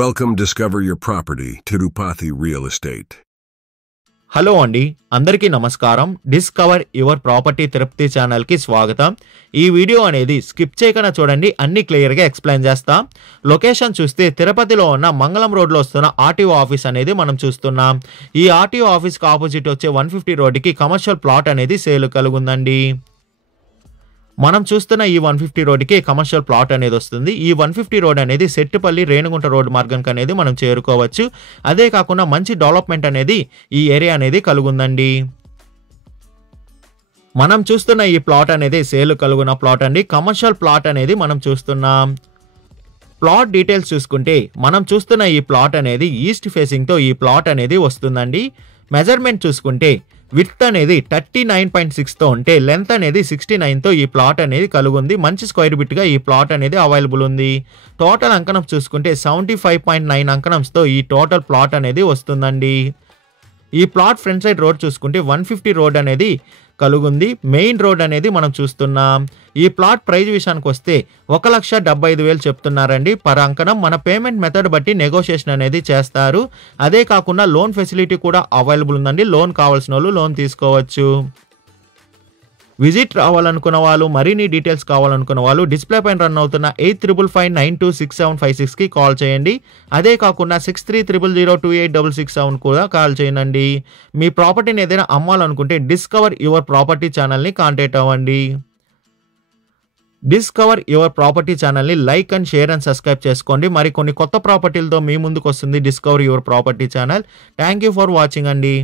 Welcome Discover Your Property Tirupati Real Estate. Hello అండి, అందరికీ నమస్కారం. డిస్కవర్ యువర్ ప్రాపర్టీ తిరుపతి ఛానల్కి స్వాగతం. ఈ వీడియో అనేది స్కిప్ చేయకుండా చూడండి, అన్ని క్లియర్గా ఎక్స్ప్లెయిన్ చేస్తా. లొకేషన్ చూస్తే తిరుపతిలో ఉన్న మంగళం రోడ్లో వస్తున్న ఆర్టీఓ ఆఫీస్ అనేది మనం చూస్తున్నాం. ఈ ఆర్టీఓ ఆఫీస్కి ఆపోజిట్ వచ్చే 150 రోడ్డుకి కమర్షియల్ ప్లాట్ అనేది సేల్ కలుగుందండి. మనం చూస్తున్న ఈ 150 రోడ్డుకి కమర్షియల్ ప్లాట్ అనేది వస్తుంది. ఈ 150 రోడ్ అనేది సెట్టుపల్లి రేణుగుంట రోడ్ మార్గంకి అనేది మనం చేరుకోవచ్చు. అదే కాకుండా మంచి డెవలప్మెంట్ అనేది ఈ ఏరియా అనేది కలుగుందండి. మనం చూస్తున్న ఈ ప్లాట్ అనేది సేల్ కలుగున్న ప్లాట్ అండి. కమర్షియల్ ప్లాట్ అనేది మనం చూస్తున్నాం. ప్లాట్ డీటెయిల్స్ చూసుకుంటే మనం చూస్తున్న ఈ ప్లాట్ అనేది ఈస్ట్ ఫేసింగ్తో ఈ ప్లాట్ అనేది వస్తుందండి. మెజర్మెంట్ చూసుకుంటే విడ్త్ అనేది 39.6తో ఉంటే లెంత్ అనేది 69తో ఈ ప్లాట్ అనేది కలుగుంది. మంచి స్క్వేర్ బిట్గా ఈ ప్లాట్ అనేది అవైలబుల్ ఉంది. టోటల్ అంకణం చూసుకుంటే 75.9 అంకణంస్తో ఈ టోటల్ ప్లాట్ అనేది వస్తుందండి. ఈ ప్లాట్ ఫ్రంట్ సైడ్ రోడ్ చూసుకుంటే 150 రోడ్ అనేది కలుగుంది. మెయిన్ రోడ్ అనేది మనం చూస్తున్నాం. ఈ ప్లాట్ ప్రైస్ విషయానికి వస్తే 1,75,000 చెప్తున్నారండి పర్ అంకణం. మన పేమెంట్ మెథడ్ బట్టి నెగోషియేషన్ అనేది చేస్తారు. అదే కాకుండా లోన్ ఫెసిలిటీ కూడా అవైలబుల్ ఉందండి. లోన్ కావాల్సిన వాళ్ళు లోన్ తీసుకోవచ్చు. విజిట్ రావాలనుకున్న వాళ్ళు, మరిన్ని డీటెయిల్స్ కావాలనుకున్న వాళ్ళు డిస్ప్లే పైన రన్ అవుతున్న 8555926756కి కాల్ చేయండి. అదే కాకుండా 6300028667 కూడా కాల్ చేయండి. మీ ప్రాపర్టీని ఏదైనా అమ్మాలనుకుంటే డిస్కవర్ యువర్ ప్రాపర్టీ ఛానల్ని కాంటాక్ట్ అవ్వండి. డిస్కవర్ యువర్ ప్రాపర్టీ ఛానల్ని like and share and subscribe చేసుకోండి. మరి కొన్ని కొత్త ప్రాపర్టీలతో మీ ముందుకు వస్తుంది discover your property channel. Thank you for watching అండి.